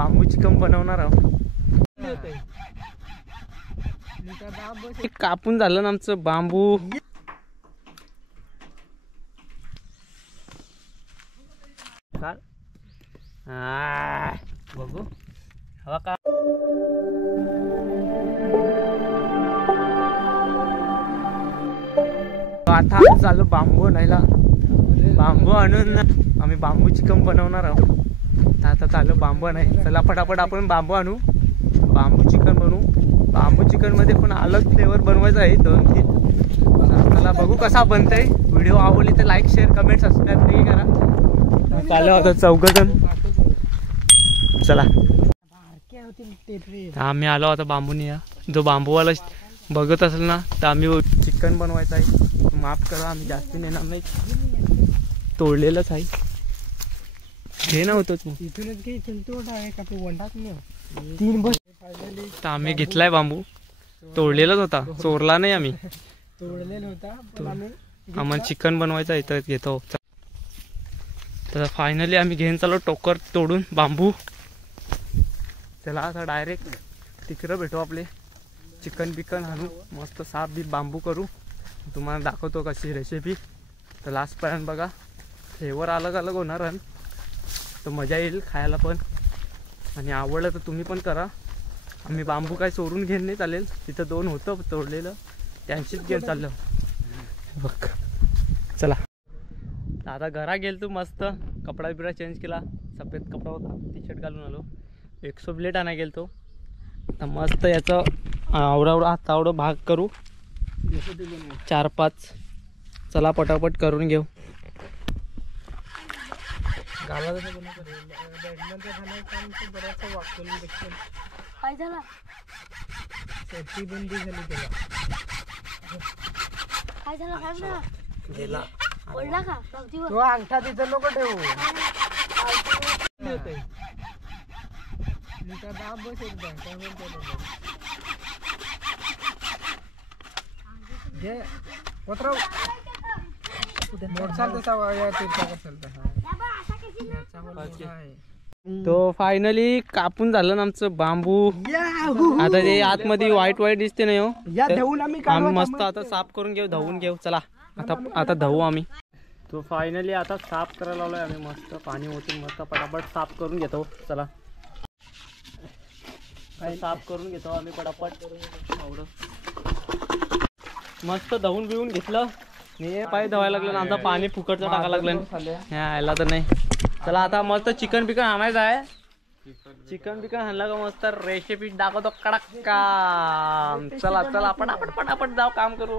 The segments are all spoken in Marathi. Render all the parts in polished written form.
बांबू चिकन बनवणार आहोत. कापून झालं ना आमचं बांबू. बघू हवा का. आता चालू बांबू आणायला. बांबू आणून आम्ही बांबू चिकन बनवणार आहोत. आता चालू बांबू नाही. चला फटाफट आपण बांबू आणू, बांबू चिकन बनवू. बांबू चिकन मध्ये पण अलग फ्लेवर बनवायचा आहे 2-3. चला बघू कसा बनतंय. व्हिडिओ आवडली तर लाईक शेअर कमेंट सबस्क्राईब नक्की करा. चालू होतं 4 जण. चला आम्ही आलो आता बांबूनी. जो बांबूवाला बघत असेल ना तर आम्ही चिकन बनवायचं आहे. माफ करा आम्ही जास्त नेणार नाही, तोडलेलंच आहे. हे नव्हतं तू आम्ही घेतलाय बांबू. तोडलेलाच होता, चोरला नाही आम्ही. आम्हाला चिकन बनवायचं आहे तर घेतो. तर फायनली आम्ही घेऊन चाललो टोकर तोडून बांबू. चला आता डायरेक्ट तिकडं भेटू. आपले चिकन बिकन आणू, मस्त साफ बी बांबू करू. तुम्हाला दाखवतो कशी रेसिपी. तर लास्टपर्यंत बघा. फ्लेवर अलग अलग होणार आहे तर मजा येईल खायला पण. आणि आवडलं तर तुम्ही पण करा. आम्ही बांबू काय चोरून घेऊन नाही चालेल. तिथं 2 होतं तोडलेलं, त्यांशीच घेऊन चाललं बघ. चला आता घरा गेल तू मस्त कपडा बिपडा चेंज केला. सफेद कपडा होता, टी-शर्ट घालून आलो. 100 प्लेट आणा गेल तो. आता मस्त याचं आवडा हातावडं भाग करू 4-5. चला पटापट करून घेऊ. तो अंगठा तिथं नको ठेवू. तो फायनली कापून झालं ना आमचं बांबू. आता ते आतमध्ये व्हाईट व्हाईट दिसते नाही हो. आम्ही मस्त आता साफ करून घेऊ, धुवून घेऊ. चला आता धुवू आम्ही. तो फायनली आता साफ करायला लावलोय आम्ही. मस्त पाणी ओतून मस्त पटापट साफ करून घेतो. चला साफ करून घेतो आम्ही पटापट. मस्त धुवून बिवून घेतलं. पाय धुवायला लागलं ना. आता पाणी फुकटचं टाकायला लागलं. यायला तर नाही. चला आता मस्त चिकन बिकन आणायचं आहे. चिकन बिकन आणलं का मस्त रेसिपी दाखवतो कडक काम. चला चला पटापट पटापट जाऊ काम करू.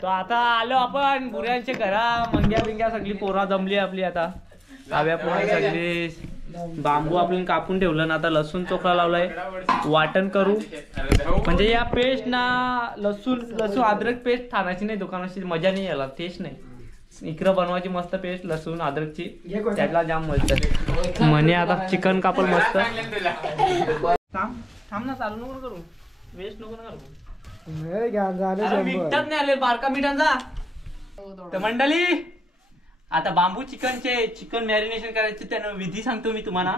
तो आता आलो आपण बुऱ्यांच्या घरा. मंग्या बिंग्या सगळी पोरा जमली आपली. आता काव्या पोरा सगळी. बांबू आपण कापून ठेवलं ना. आता लसूण चोखला लावलाय. वाटण करू म्हणजे या पेस्ट ना. लसूण अद्रक पेस्ट ठाण्याची नाही दुकानाची. मजा नाही याला, टेस्ट नाही. इकडं बनवायची मस्त पेस्ट लसूण अद्रकची. त्यातला जाम मस्त म्हणे. आता चिकन कापल मस्त. थांब ना, चालू नको करू. वेस्ट नको ना करू. मिठात नाही आले बारका मिठांचा. तर मंडळी आता बांबू चिकन मॅरिनेशन करायचं त्यानं विधी सांगतो मी तुम्हाला.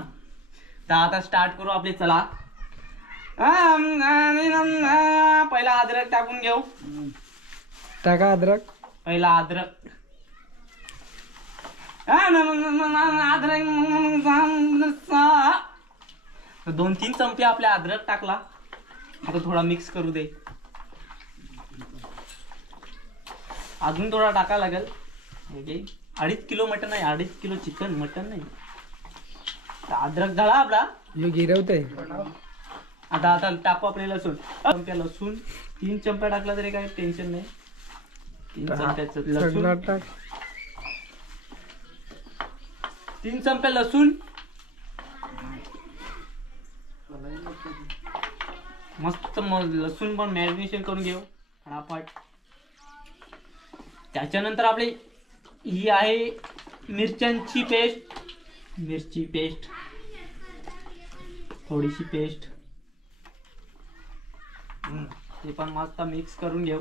तर आता स्टार्ट करू आपले. चला पहिला अद्रक टाकून घेऊ. टाका अद्रक. पहिला अद्रक. अद्रक 2-3 चमचे आपल्या अद्रक टाकला. आता थोडा मिक्स करू दे. अजून थोडा टाकायला लागेल. म्हणजे 2.5 किलो मटन आहे. 2.5 किलो चिकन मटन नाही. अद्रक झाला आपला. गिरवते. आता टाकू आपले लसूण. चमचा लसूण 3 चमचा टाकला तरी काही टेन्शन नाही. 3 चमच्याचं लसूण. 3 चमचे लसूण. मस्त लसूण पण मॅरिनेशन करून घेऊ फटाफट. त्याच्यानंतर आपली ही आहे मिरच्यांची पेस्ट. मिरची पेस्ट थोडीशी पेस्ट. ते पण मस्त मिक्स करून घेऊ.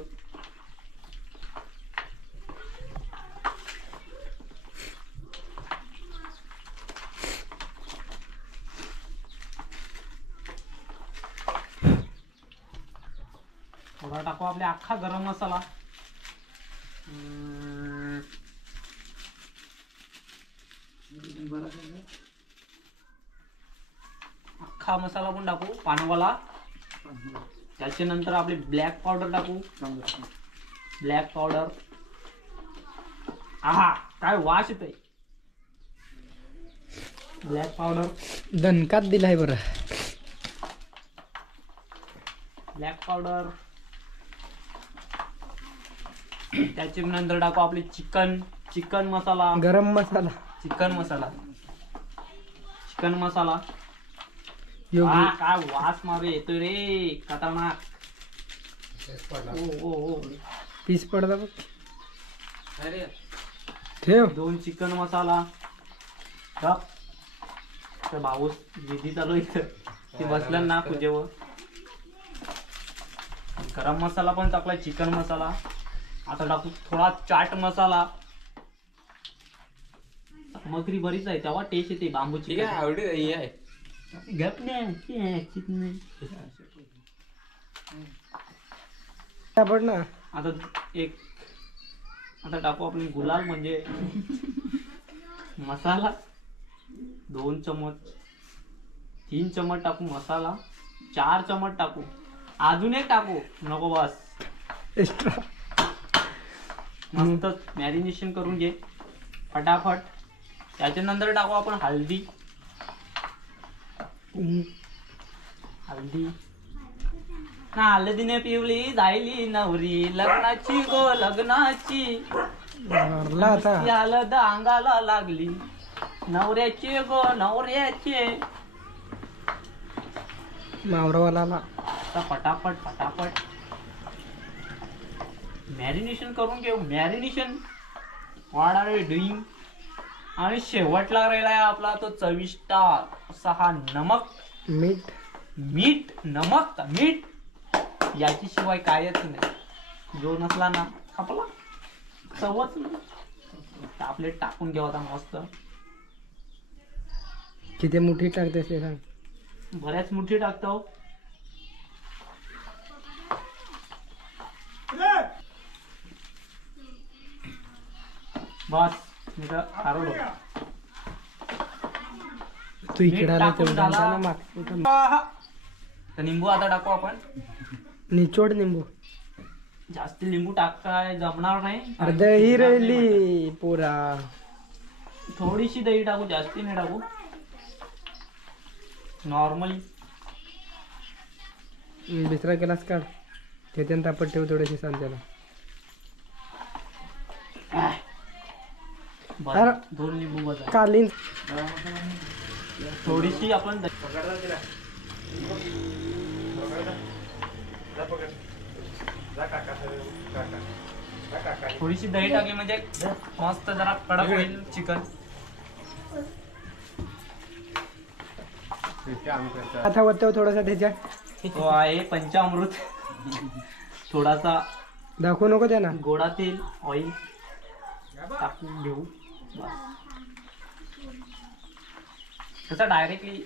थोडा टाकू आपले अख्खा गरम मसाला. अख्खा मसाला पण टाकू पानवाला. त्याच्यानंतर आपली ब्लॅक पावडर टाकू. Black powder. आहा काय वास येतोय. ब्लॅक पावडर दणकात दिलाय बरं. Black powder. त्याच्यानंतर टाकू आपली चिकन मसाला. गरम मसाला. चिकन मसाला. योगी काय वास मारू येतोय रे खतरनाक. ओ पीस पडता बघ. ठेव. 2 चिकन मसाला टाक. तर भाऊ विधी चालू इथं ते बसलं ना पूजेवर. गरम मसाला पण टाकला. चिकन मसाला. आता टाकू थोडा चाट मसाला. सामग्री बरीच आहे तेव्हा टेस्ट येते बांबूची. आवडी आहे. गप नाही. पड ना. आता टाकू आपण गुलाल म्हणजे मसाला. 2 चमच 3 चमच टाकू मसाला. 4 चमच टाकू. अजून एक टाकू नको बस. एक्स्ट्रा मस्त मॅरिनेशन करून घे फटाफट. त्याच्यानंतर टाकू आपण हळदी. हळदीने पिवली जायली नवरी लग्नाची गो लग्नाची. मारला आता. ती हळद अंगाला लागली नवऱ्याची गो नवऱ्याचे. मावरावाला आता फटाफट मॅरिनेशन करून घेऊ. Marination what are you doing. आणि शेवटला राहिला आहे आपला तो चविष्ट असा हा नमक. मीठ नमक मीठ याची शिवाय कायच नाही. जो नसला ना आपला चवच नाही. आपले टाकून घ्यावं आता मस्त. किती मुठी टाकतेस ते सांग. बऱ्याच मुठी टाकतो. बस मी तर हरवलो. तू इकडे आला टाकून तेवढा झाला. ना माग. तर निंबू आता टाकू आपण. निचोड निंबू. जास्त लिंबू टाकाय जमणार नाही. दही राहिली पुरा. थोडीशी दही टाकू. जास्ती नाही टाकू. नॉर्मली. दुसरा ग्लास काढ. त्याच्यानं तापट ठेव थोडीशी सांच्याला. बरं, 2 लिंबू बस. कालीन थोडीशी आपण थोडीशी दही टाकली म्हणजे मस्त जरा कडक होईल चिकन. आता वरतो थोडासा त्याच्या. तो आहे पंचामृत. थोडासा दाखवू नको त्यांना. गोडा तेल ऑइल टाकून घेऊ. तसं डायरेक्टली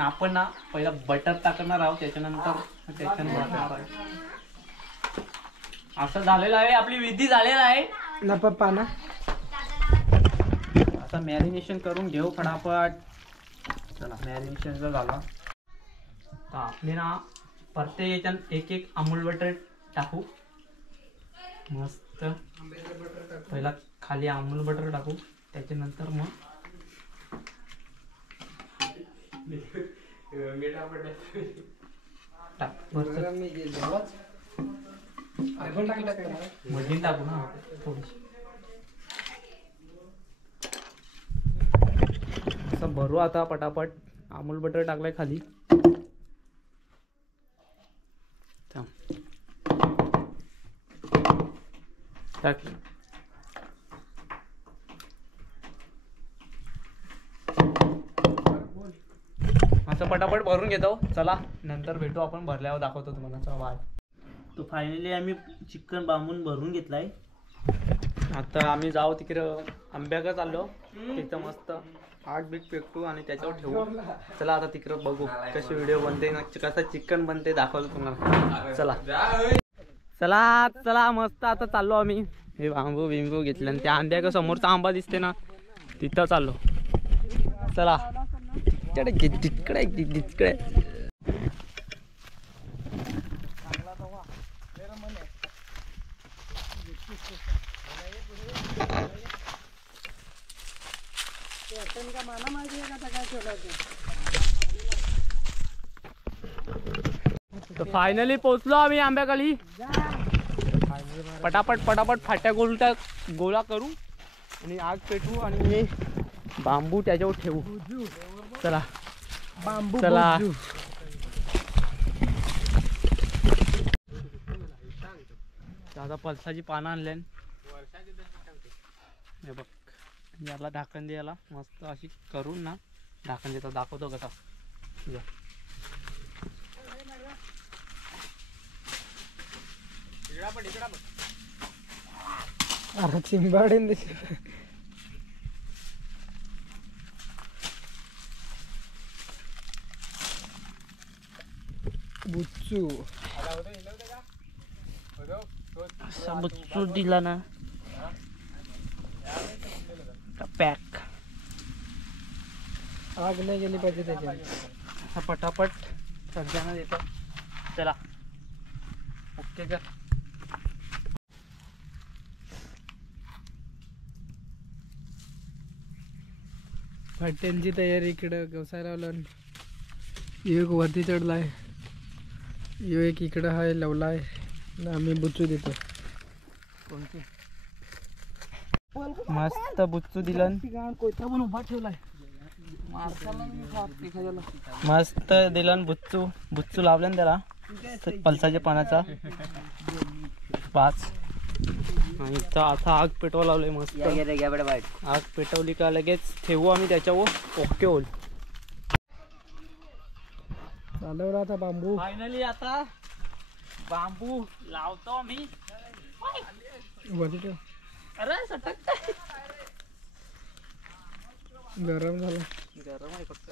आपण ना पहिला बटर टाकणार आहोत. त्याच्यानंतर भरणार आहे. असं झालेलं आहे. आपली विधी झालेला आहे ना पप्पा ना. आता मॅरिनेशन करून घेऊ फटाफट. चला मॅरिनेशन जर झाला तर आपले ना प्रत्येक याच्यात एक अमूल बटर टाकू. मस्त. पहिला खाली अमूल बटर टाकू. त्याच्यानंतर मग मधील टाकू ना थोडीशी. असं भरू आता पटापट. अमूल बटर टाकलाय खाली. टाक. असं पटापट भरून घेतो. चला नंतर भेटू आपण. भरल्यावर दाखवतो तुम्हाला वाट. तो फायनली आम्ही चिकन बांबून भरून घेतलाय. आता आम्ही जाऊ तिकडं आंब्याकडे चाललो. तिथं मस्त आठ बीट पेटू आणि त्याच्यावर ठेवू. चला आता तिकडं बघू कशी व्हिडिओ बनते. कसं चिकन बनते दाखवतो तुम्हाला. चला. चला चला मस्त आता चाललो आम्ही. हे बांबू बिंबू घेतले आणि त्या आंब्या समोरचा आंबा दिसते ना तिथं चाललो. चला तिकडे तिकडे तर फायनली पोचलो आम्ही आंब्याखाली. पटापट पटापट फाट्या गोळा करू आणि आग पेटवू आणि हे बांबू त्याच्यावर ठेवू. चला बांबू चला. आता पलसाची पानं आणल्या. हे बघ याला ढाकण द्यायला मस्त अशी करून ना ढाकण देतो. दाखवतो कसा. अरे चिंबाडीन बुच्चू असा बुच्चू दिला ना पॅक. आग नाही गेली पाहिजे त्याच्यात. असा पटापट सगळ्यांना देतो. चला ओके कर. फाट्यांची तयारी इकडं गवसाय लावलं. एक वरती चढलाय, एक इकडं हाय लावलाय. आम्ही बुच्चू देतो. कोणती मस्त बुच्चू दिलन. उभा ठेवलाय मस्त दिलन बुच्चू. बुच्चू लावलं ना त्याला पलसाच्या पानाचा 5. आणि इथं आता आग पेटवा लावलंय मस्त. आग पेटवली का लगेच ठेवू आम्ही त्याच्यावर. ओके होईल. चालवला आता बांबू. फायनली आता बांबू लावतो आम्ही. वरती ठेव. अरे सटक गरम झाला. गरम आहे फक्त.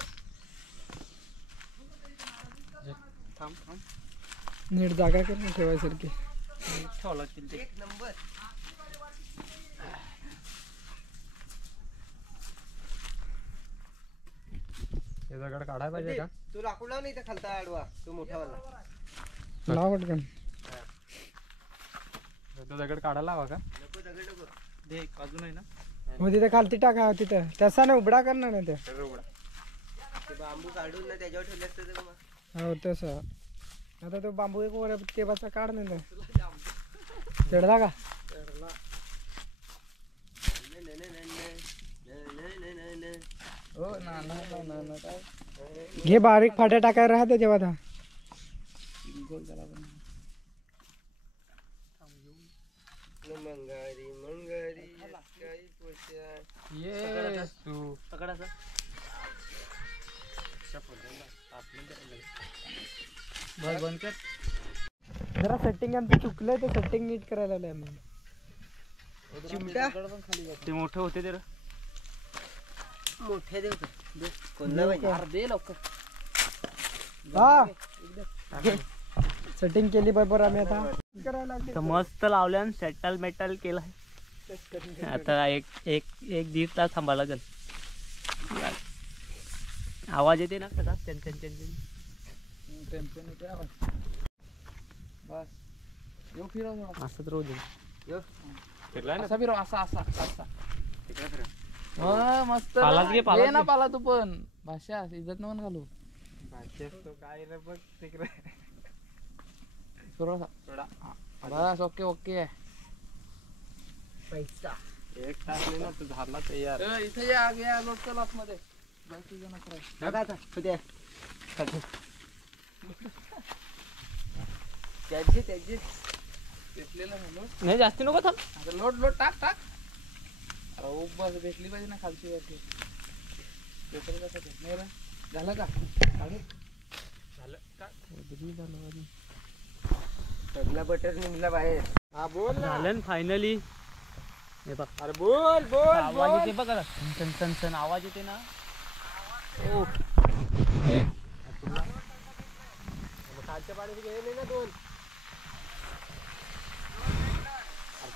थांब थांब नीट जागा कर ना ठेवायसारखी. ठेवा लागतील ते. हे दगड काढायला पाहिजे का? तू लाकूड लाव नाही तर खालता आडवा तू मोठा वाला. लाव पटकन. तो दगड काढायला हवा का? नको दगड नको. दे अजून आहे ना. हो तिथे खालती टाका. तिथं तसा ना उबडा करणार ना ते. ते बांबू काढून ना त्याच्यावर ठेवले असते तर मग. हो तसं. आता तो बांबू एक वर तेबाचा काढ नाही चढला का? घे बारीक फाट्या टाकायला राहते तेव्हा आता. मंगारी मंगारी काही पोचा. तू पकडायचा. बंद कर. जरा सेटिंग आमचं चुकलंय ते सेटिंग नीट करायला आलंय आम्ही. चिमटा ते मोठे होते ते मोठे देऊ का? कोणला पाहिजे? दे लवकर. हा सेटिंग केली बरोबर आम्ही आता करायला लागले. तर मस्त लावल्या. सेटल मेटल केलं. आता एक एक एक दीड तास थांबा लागेल. आवाज येते ना कसा असं रोज मस्त पालाच घे, पालाच ना घे. पाला तू पण भाषा इज्जत न घालू. काय रे बघ तिकडे. बस ओके ओके. पैसा एक तास नाही ना तू झाला तयार. इथे या या लोकल आतमध्ये नाही जास्ती नको थांब. आता लोट लोट टाक टाक. अरे बस भेटली पाहिजे ना खालची वरती. पेपर कसं भेटणार रे? झालं का? सगळा बटर निघला बाहेर. हा बोल ना. झालं फायनली. हे बघ अरे बोल बोल आवाज येते बघ. सन सन सन आवाज येते ना. ओ खालच्या पाण्याची गेले नाही ना 2.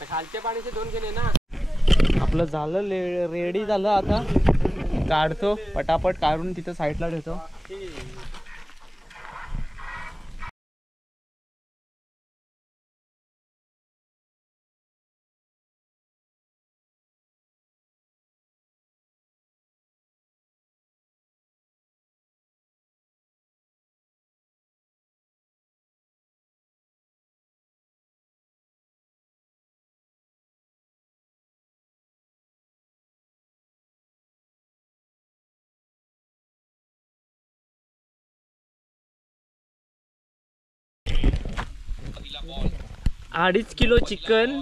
खालच्या पाणीचे 2 केले ना. आपलं झालं रेडी झालं. आता काढतो पटापट काढून तिथं साईडला ठेवतो. अडीच किलो चिकन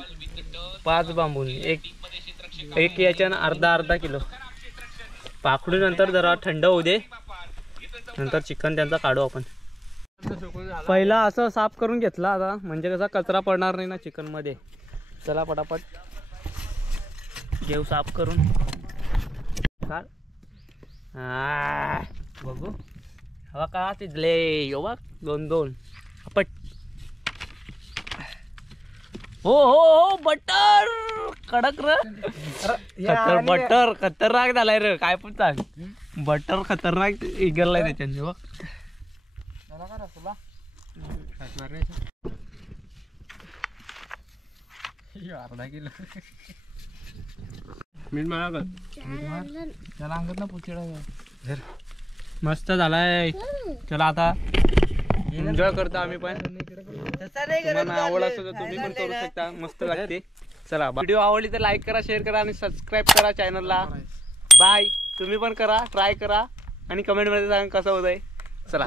5 बांबून एक याच्यानं अर्धा किलो पाखडून नंतर जरा थंड होऊ दे. नंतर चिकन त्यांचा काढू आपण. पहिला असं साफ करून घेतला आता म्हणजे कसा कचरा पडणार नाही ना चिकन मध्ये. चला पटापट घेऊ साफ करून. काढ. बघू हवा का तिथले बघ 2 पट. हो बटर कडक र. बटर खतरनाक झालाय रे. काय पण सांग बटर खतरनाक इगरलाय त्याच्याने बघ. अर्धा किलो मीठ मारा त्याला अंगत ना पुचेडा. मस्त झालाय. चला आता एन्जॉय करतो आम्ही पण. तुम्हाला आवड असेल तर तुम्ही पण करू शकता. मस्त लागते. चला व्हिडिओ आवडली तर लाईक करा, शेअर करा आणि सबस्क्राईब करा चॅनलला. बाय. तुम्ही पण करा, ट्राय करा आणि कमेंट मध्ये सांगा कसं होतंय. चला.